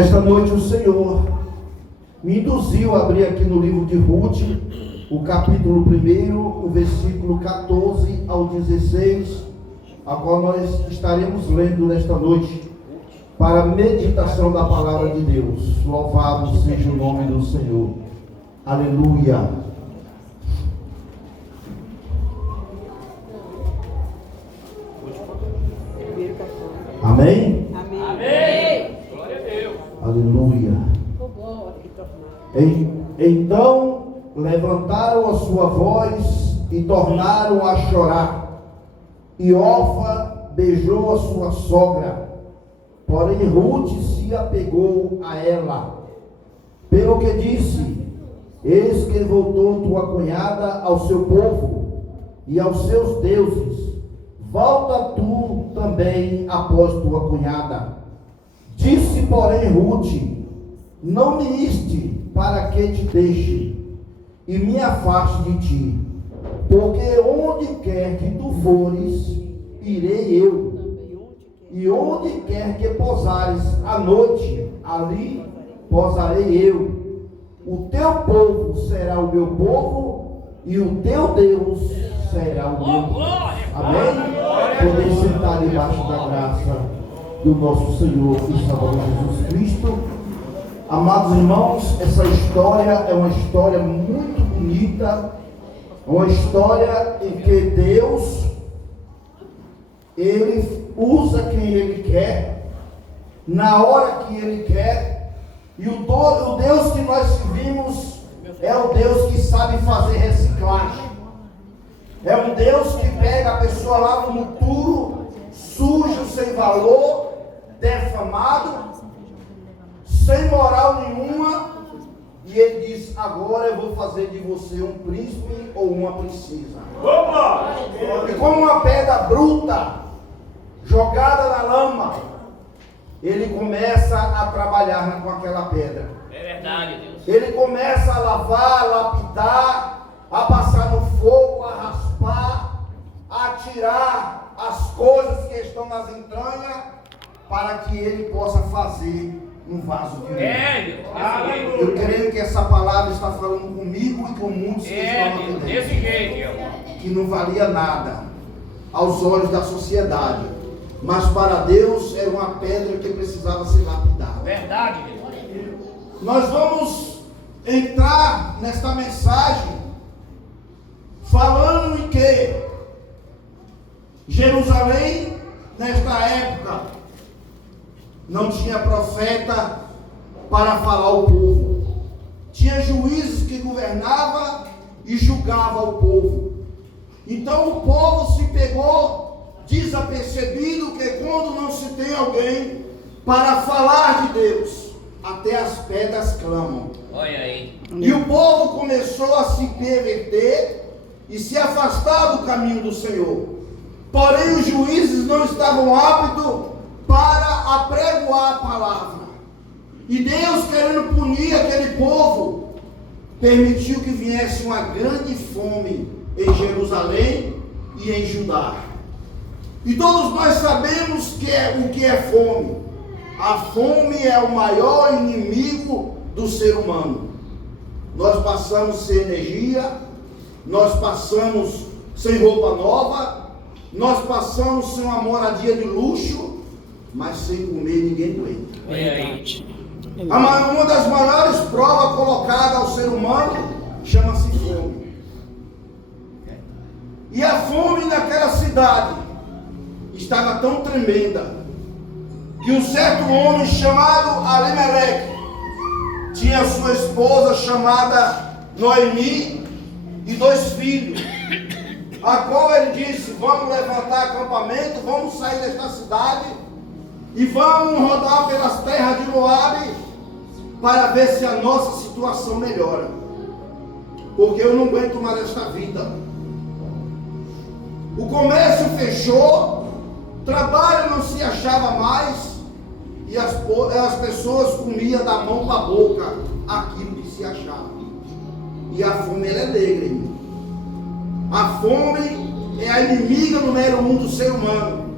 Esta noite o Senhor me induziu a abrir aqui no livro de Ruth, o capítulo 1, o versículo 14 ao 16, a qual nós estaremos lendo nesta noite, para a meditação da palavra de Deus. Louvado seja o nome do Senhor. Aleluia. Amém? Amém. Glória a Deus. Aleluia. Então levantaram a sua voz e tornaram a chorar. E Orfa beijou a sua sogra, porém Ruth se apegou a ela. Pelo que disse: eis que voltou tua cunhada ao seu povo e aos seus deuses. Volta tu também após tua cunhada. Disse, porém, Ruth: não me iste para que te deixe e me afaste de ti, porque onde quer que tu fores, irei eu, e onde quer que pousares à noite, ali pousarei eu. O teu povo será o meu povo, e o teu Deus será o meu. Amém? Poder sentar debaixo da graça do nosso Senhor e Salvador Jesus Cristo. Amados irmãos, essa história é uma história muito bonita, uma história em que Deus, Ele usa quem Ele quer, na hora que Ele quer, e o Deus que nós servimos é o Deus que sabe fazer reciclagem. É um Deus que pega a pessoa lá no futuro, sujo, sem valor, defamado, sem moral nenhuma, e Ele diz: agora eu vou fazer de você um príncipe ou uma princesa. E como uma pedra bruta, jogada na lama, Ele começa a trabalhar com aquela pedra. É verdade, Deus. Ele começa a lavar, a lapidar, a passar no fogo, a raspar, a tirar as coisas que estão nas entranhas, para que Ele possa fazer um vaso de ouro. Eu creio que essa palavra está falando comigo e com muitos que estão aqui dentro. Desse jeito, Que não valia nada aos olhos da sociedade, mas para Deus era uma pedra que precisava ser lapidada. Verdade, Deus. Nós vamos entrar nesta mensagem falando em que Jerusalém, nesta época, não tinha profeta para falar ao povo. Tinha juízes que governavam e julgavam o povo. Então o povo se pegou desapercebido, que quando não se tem alguém para falar de Deus, até as pedras clamam. Olha aí. E o povo começou a se perverter e se afastar do caminho do Senhor. Porém os juízes não estavam aptos para apregoar a palavra. E Deus, querendo punir aquele povo, permitiu que viesse uma grande fome em Jerusalém e em Judá. E todos nós sabemos o que é fome. A fome é o maior inimigo do ser humano. Nós passamos sem energia, nós passamos sem roupa nova, nós passamos sem uma moradia de luxo, mas sem comer ninguém aguenta. Verdade. Uma das maiores provas colocadas ao ser humano chama-se fome. E a fome naquela cidade estava tão tremenda que um certo homem chamado Alimeleque tinha sua esposa chamada Noemi e 2 filhos, a qual ele disse: vamos levantar acampamento, vamos sair desta cidade e vamos rodar pelas terras de Moabe para ver se a nossa situação melhora, porque eu não aguento mais esta vida. O comércio fechou, trabalho não se achava mais, e as pessoas comiam da mão para a boca aquilo que se achava. E a fome, ela é negra, irmão. A fome é a inimiga número 1 do ser humano.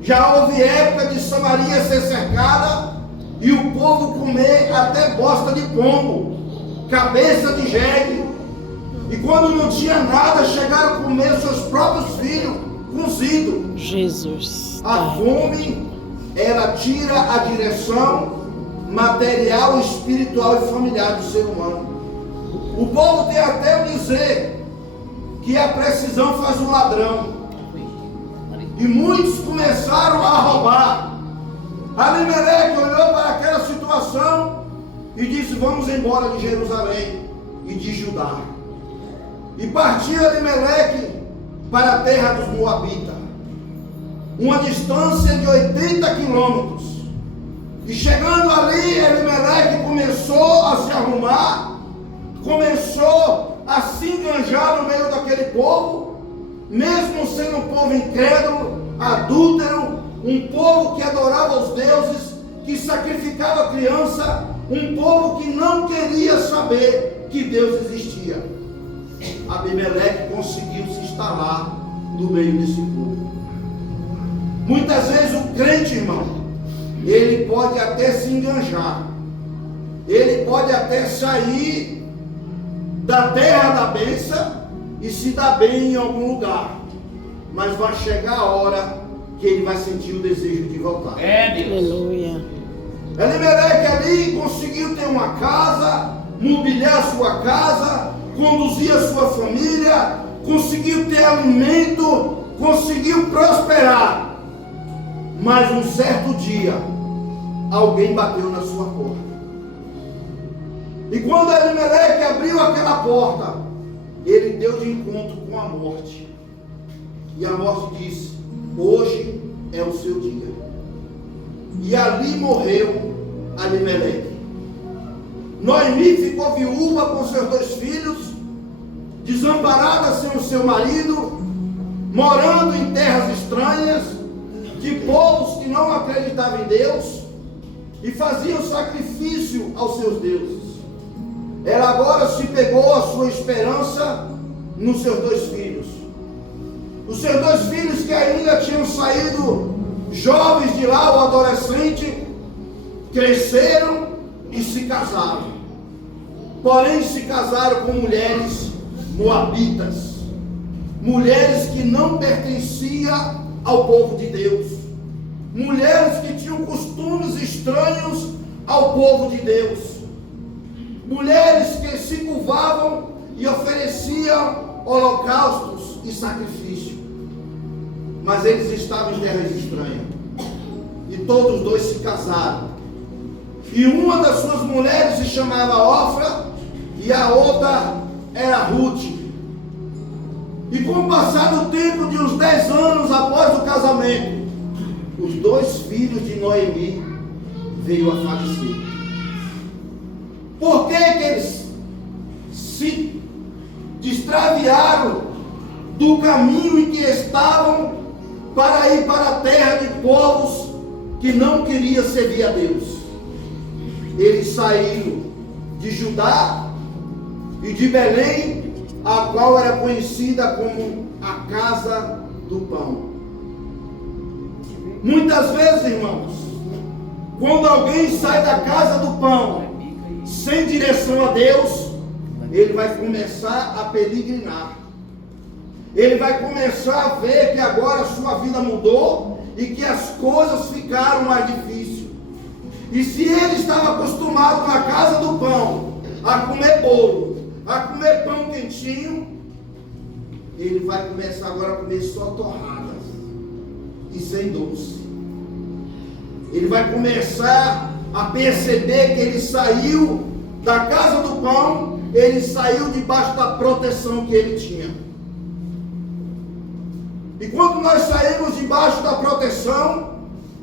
Já houve época de Samaria ser cercada, e o povo comer até bosta de pombo, cabeça de jegue. E quando não tinha nada, chegaram a comer seus próprios filhos cozidos. Jesus. A fome, ela tira a direção material, espiritual e familiar do ser humano. O povo tem até o dizer que a precisão faz o ladrão. E muitos começaram a roubar. Alimeleque olhou para aquela situação e disse: vamos embora de Jerusalém e de Judá. E partiu Alimeleque para a terra dos Moabitas, uma distância de 80 quilômetros. E chegando ali, Alimeleque começou a se arrumar, começou a se enganjar no meio daquele povo, mesmo sendo um povo incrédulo, adúltero, um povo que adorava os deuses, que sacrificava criança, um povo que não queria saber que Deus existia. Abimeleque conseguiu se instalar no meio desse povo. Muitas vezes o crente, irmão, ele pode até se enganjar, ele pode até sair da terra da bênção e se dar bem em algum lugar, mas vai chegar a hora que ele vai sentir o desejo de voltar. Aleluia. Alimeleque ali conseguiu ter uma casa, mobiliar sua casa, conduzir a sua família, conseguiu ter alimento, conseguiu prosperar. Mas um certo dia, alguém bateu na sua porta. E quando Alimeleque abriu aquela porta, ele deu de encontro com a morte. E a morte disse: hoje é o seu dia. E ali morreu Alimeleque. Noemi ficou viúva com seus 2 filhos, desamparada sem o seu marido, morando em terras estranhas, de povos que não acreditavam em Deus e faziam sacrifício aos seus deuses. Ela agora se pegou a sua esperança nos seus 2 filhos. Os seus 2 filhos que ainda tinham saído jovens de lá, ou adolescente, cresceram e se casaram. Porém se casaram com mulheres moabitas, mulheres que não pertenciam ao povo de Deus, mulheres que tinham costumes estranhos ao povo de Deus, mulheres que se curvavam e ofereciam holocaustos e sacrifício. Mas eles estavam em terras estranhas, e todos os 2 se casaram. E uma das suas mulheres se chamava Ofra, e a outra era Ruth. E com o passar do tempo, de uns 10 anos após o casamento, os 2 filhos de Noemi veio a falecer. Por que eles se extraviaram do caminho em que estavam para ir para a terra de povos que não queriam servir a Deus? Eles saíram de Judá e de Belém, a qual era conhecida como a casa do pão. Muitas vezes, irmãos, quando alguém sai da casa do pão sem direção a Deus, ele vai começar a peregrinar. Ele vai começar a ver que agora a sua vida mudou e que as coisas ficaram mais difíceis. E se ele estava acostumado na casa do pão a comer bolo, a comer pão quentinho, ele vai começar agora a comer só torradas e sem doce. Ele vai começar a perceber que ele saiu da casa do pão, ele saiu debaixo da proteção que ele tinha. E quando nós saímos debaixo da proteção,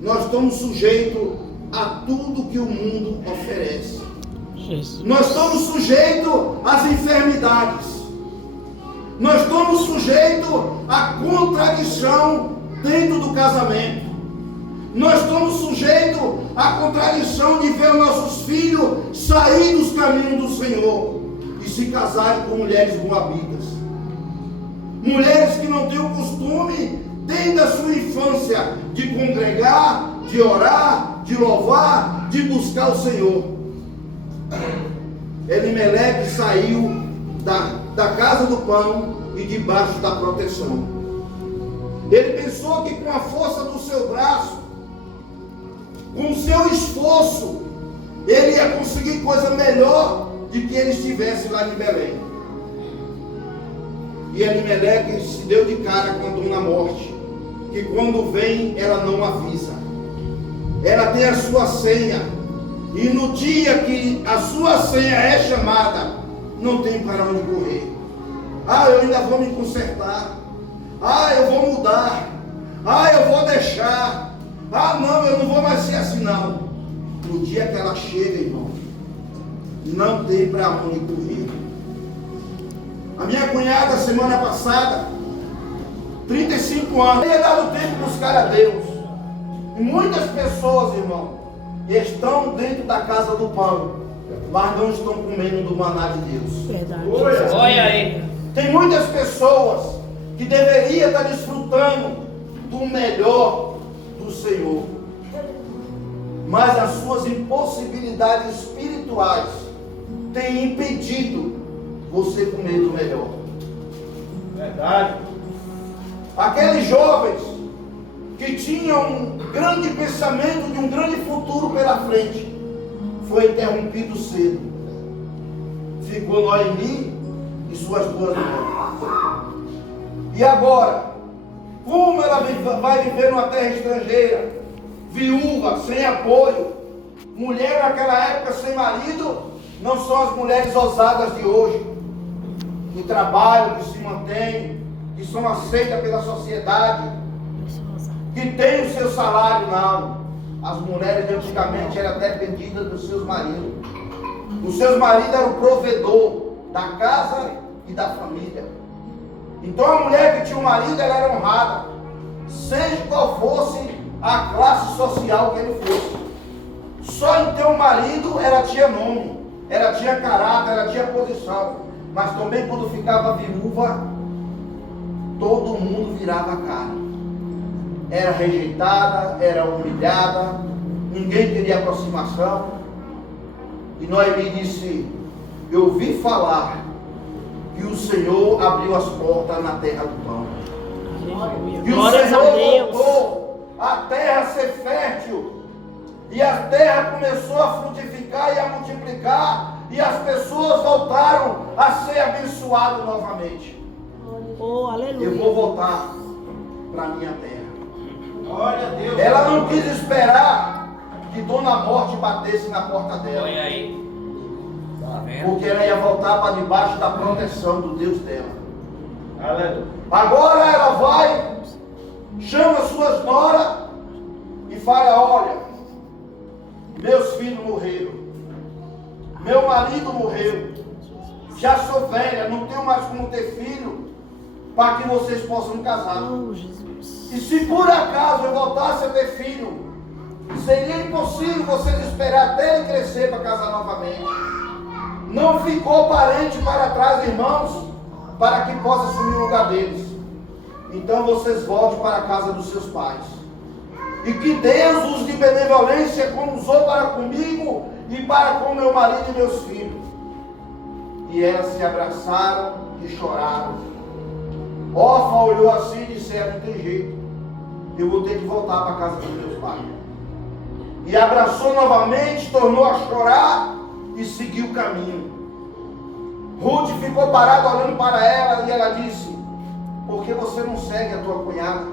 nós estamos sujeitos a tudo que o mundo oferece. Jesus. Nós estamos sujeitos às enfermidades. Nós estamos sujeitos à contradição dentro do casamento. Nós estamos sujeitos à contradição de ver os nossos filhos sair dos caminhos do Senhor e se casarem com mulheres moabitas. Mulheres que não têm o costume, desde a sua infância, de congregar, de orar, de louvar, de buscar o Senhor. Elimeleque saiu da casa do pão e debaixo da proteção. Ele pensou que com a força do seu braço, com o seu esforço, ele ia conseguir coisa melhor de que ele estivesse lá em Belém. E Elimeleque se deu de cara com a dona morte, que quando vem ela não avisa. Ela tem a sua senha, e no dia que a sua senha é chamada, não tem para onde correr. Ah, eu ainda vou me consertar. Ah, eu vou mudar. Ah, eu vou deixar. Ah, não, eu não vou mais ser assim não. No dia que ela chega, irmão, não tem para onde correr. A minha cunhada, semana passada, 35 anos, ia dado tempo de buscar a Deus. E muitas pessoas, irmão, estão dentro da casa do pão, mas não estão comendo do maná de Deus. Verdade. Olha aí. Tem muitas pessoas que deveriam estar desfrutando do melhor do Senhor, mas as suas impossibilidades espirituais têm impedido você comer do melhor. Verdade. Aqueles jovens que tinham um grande pensamento de um grande futuro pela frente, foi interrompido cedo. Ficou Noemi e suas duas mulheres. E agora, como ela vai viver numa terra estrangeira, viúva, sem apoio, mulher naquela época sem marido, não são as mulheres ousadas de hoje, que trabalham, que se mantêm, que são aceitas pela sociedade, que têm o seu salário, não. As mulheres de antigamente eram dependidas dos seus maridos. Os seus maridos eram o provedor da casa e da família. Então a mulher que tinha um marido, ela era honrada, seja qual fosse a classe social que ele fosse. Só em ter um marido ela tinha nome, ela tinha caráter, ela tinha posição. Mas também quando ficava viúva, todo mundo virava a cara. Era rejeitada, era humilhada, ninguém queria aproximação. E Noemi disse: eu ouvi falar que o Senhor abriu as portas na terra do pão. E o Senhor voltou a terra a ser fértil. E a terra começou a frutificar e a multiplicar. E as pessoas voltaram a ser abençoadas novamente. Oh, aleluia. Eu vou voltar para a minha terra. Glória a Deus. Ela não quis esperar que Dona Morte batesse na porta dela. Olha aí. Tá vendo? Porque ela ia voltar para debaixo da proteção do Deus dela. Aleluia. Agora ela vai, chama suas noras e fala: olha, meus filhos morreram, meu marido morreu, já sou velha, não tenho mais como ter filho, para que vocês possam casar. Oh, Jesus. E se por acaso eu voltasse a ter filho, seria impossível vocês esperar até ele crescer para casar novamente. Não ficou parente para trás, irmãos, para que possa assumir o lugar deles. Então vocês voltem para a casa dos seus pais. E que Deus os de benevolência como usou para comigo e para com meu marido e meus filhos. E elas se abraçaram e choraram. Orfa olhou assim e disse: não tem jeito, eu vou ter que voltar para a casa dos meus pais. E abraçou novamente, tornou a chorar e seguiu o caminho. Ruth ficou parada olhando para ela e ela disse: por que você não segue a tua cunhada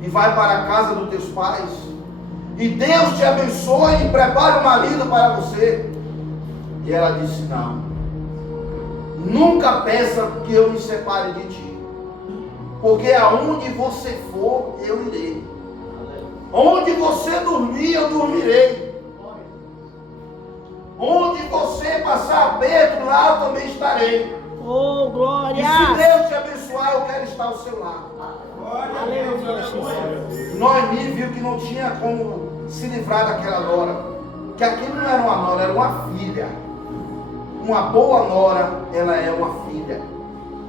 e vai para a casa dos teus pais? E Deus te abençoe e prepare um marido para você. E ela disse: não, nunca peça que eu me separe de ti, porque aonde você for, eu irei. Onde você dormir, eu dormirei. Onde você passar aperto, lá eu também estarei. Oh, glória. E se Deus te abençoar, eu quero estar ao seu lado. Noemi viu que não tinha como se livrar daquela nora, que aquilo não era uma nora, era uma filha. Uma boa nora, ela é uma filha.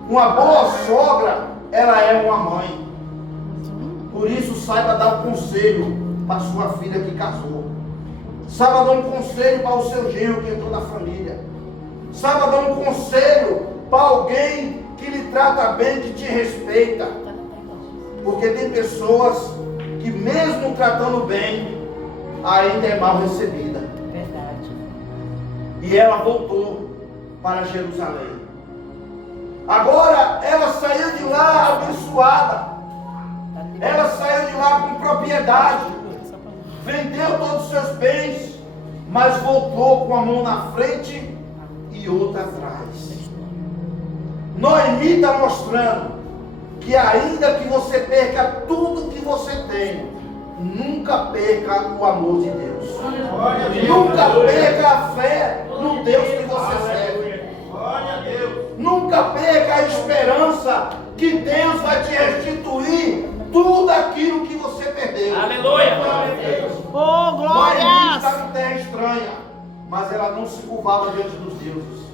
Uma boa sogra, ela é uma mãe. Por isso, saiba dar um conselho para sua filha que casou. Saiba dar um conselho para o seu genro que entrou na família. Saiba dar um conselho para alguém que lhe trata bem, que te respeita. Porque tem pessoas que mesmo tratando bem, ainda é mal recebida. Verdade. E ela voltou para Jerusalém. Agora ela saiu de lá abençoada. Ela saiu de lá com propriedade. Vendeu todos os seus bens, mas voltou com a mão na frente e outra atrás. Noemi está mostrando que ainda que você perca tudo que você tem, nunca perca o amor de Deus. Nunca perca a fé no Deus que você serve. Nunca perca a esperança que Deus vai te restituir tudo aquilo que você perdeu. Aleluia. Oh, Noemi glórias! estava em terra estranha, mas ela não se curvava diante dos deuses.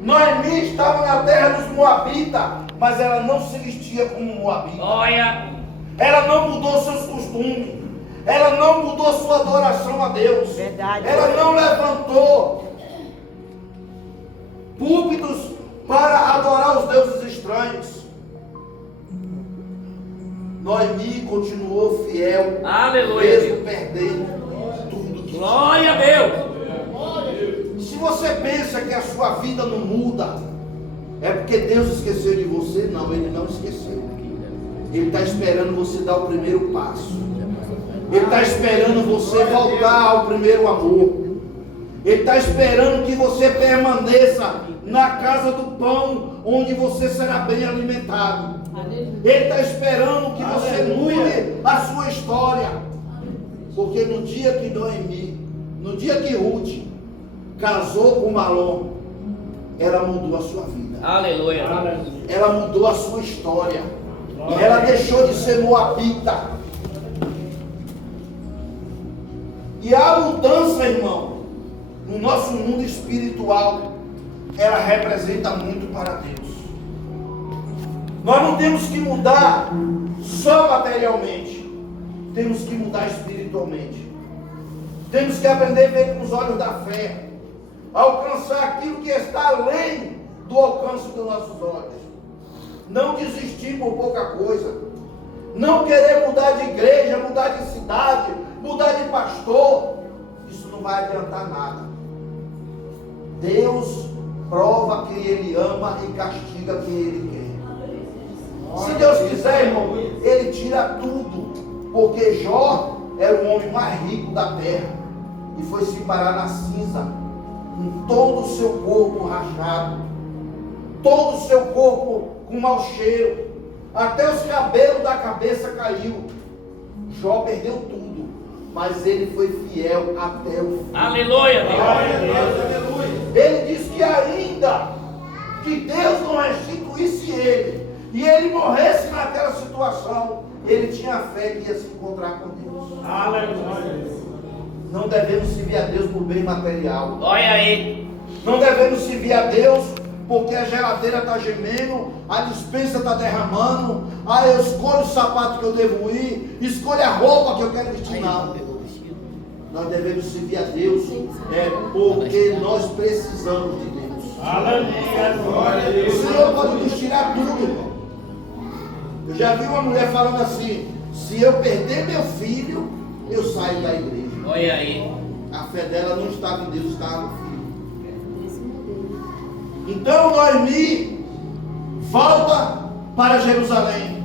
Noemi estava na terra dos Moabitas, mas ela não se vestia como Moabita. Olha. Ela não mudou seus costumes. Ela não mudou sua adoração a Deus. Verdade. Ela não levantou púlpitos para adorar os deuses estranhos. Noemi continuou fiel, Aleluia. mesmo perdendo tudo que Glória a Deus. tinha. Se você pensa que a sua vida não muda, é porque Deus esqueceu de você. Não, Ele não esqueceu. Ele está esperando você dar o primeiro passo. Ele está esperando você voltar ao primeiro amor. Ele está esperando que você permaneça na casa do pão, onde você será bem alimentado. Ele está esperando que você mude a sua história. Porque no dia que Noemi, no dia que Ruth casou com Malom, ela mudou a sua vida. Aleluia. Ela mudou a sua história. Ela deixou de ser moabita. E a mudança, irmão, no nosso mundo espiritual, ela representa muito para Deus. Nós não temos que mudar só materialmente, temos que mudar espiritualmente. Temos que aprender a ver com os olhos da fé, alcançar aquilo que está além do alcance dos nossos olhos. Não desistir por pouca coisa, não querer mudar de igreja, mudar de cidade, mudar de pastor. Isso não vai adiantar nada. Deus prova quem Ele ama e castiga quem Ele quer. Se Deus quiser, irmão, Ele tira tudo. Porque Jó era o homem mais rico da terra e foi se parar na cinza, com todo o seu corpo rachado, todo o seu corpo com mau cheiro, até os cabelos da cabeça caiu. Jó perdeu tudo, mas ele foi fiel até o fim. Aleluia. Ele diz que ainda que Deus não restituísse ele e ele morresse naquela situação, ele tinha fé que ia se encontrar com Deus. Aleluia. Não devemos servir a Deus por bem material. Olha aí. Não devemos servir a Deus porque a geladeira está gemendo, a despensa está derramando. Ah, eu escolho o sapato que eu devo ir, escolho a roupa que eu quero vestir. Não. Nós devemos servir a Deus porque nós precisamos de Deus. Aleluia. O Senhor pode nos tirar tudo, irmão. Eu já vi uma mulher falando assim: se eu perder meu filho, eu saio da igreja. Olha aí. A fé dela não estava em Deus, estava no filho. Então Noemi volta para Jerusalém.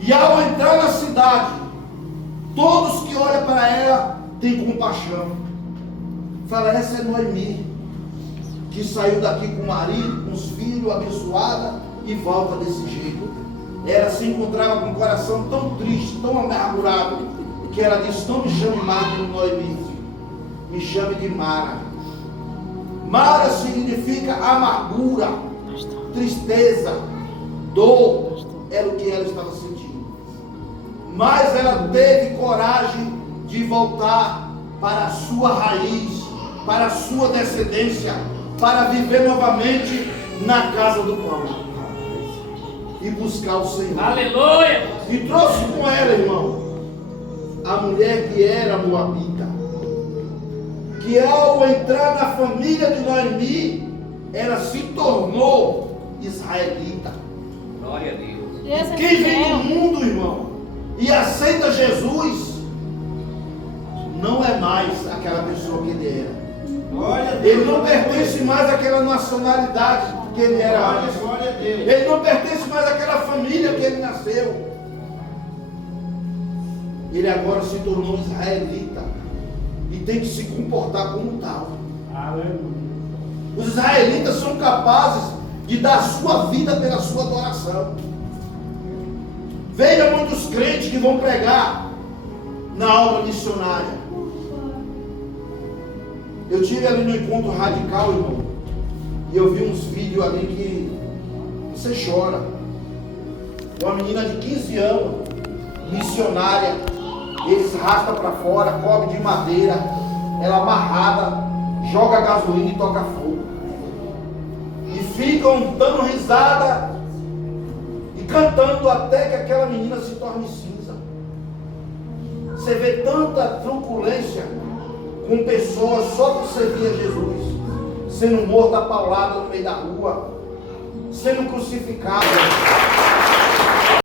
E ao entrar na cidade, todos que olham para ela têm compaixão. Fala, essa é Noemi, que saiu daqui com o marido, com os filhos, abençoada, e volta desse jeito. Ela se encontrava com o coração tão triste, tão amargurado, que ela disse: não me chame mais de Noemi, me chame de Mara. Mara significa amargura, tristeza, dor, era o que ela estava sentindo. Mas ela teve coragem de voltar para a sua raiz, para a sua descendência, para viver novamente na casa do pão e buscar o Senhor. Aleluia. E trouxe com ela, irmão, a mulher que era moabita. que ao entrar na família de Noemi, ela se tornou israelita. Glória a Deus. Deus Quem vem do mundo, irmão, e aceita Jesus, não é mais aquela pessoa que ele era. Ele não pertence mais àquela nacionalidade que ele era antes. Ele não pertence mais àquela família que ele nasceu. Ele agora se tornou israelita e tem que se comportar como tal. Os israelitas são capazes de dar sua vida pela sua adoração. Veja muitos crentes que vão pregar na obra missionária. Eu tive ali no encontro radical, irmão, e eu vi uns vídeos ali que você chora. Uma menina de 15 anos, missionária, eles rastam para fora, cobre de madeira, ela amarrada, joga gasolina e toca fogo. E ficam dando risada e cantando até que aquela menina se torne cinza. Você vê tanta truculência com pessoas só por servir a Jesus, sendo morto a paulada no meio da rua, sendo crucificado.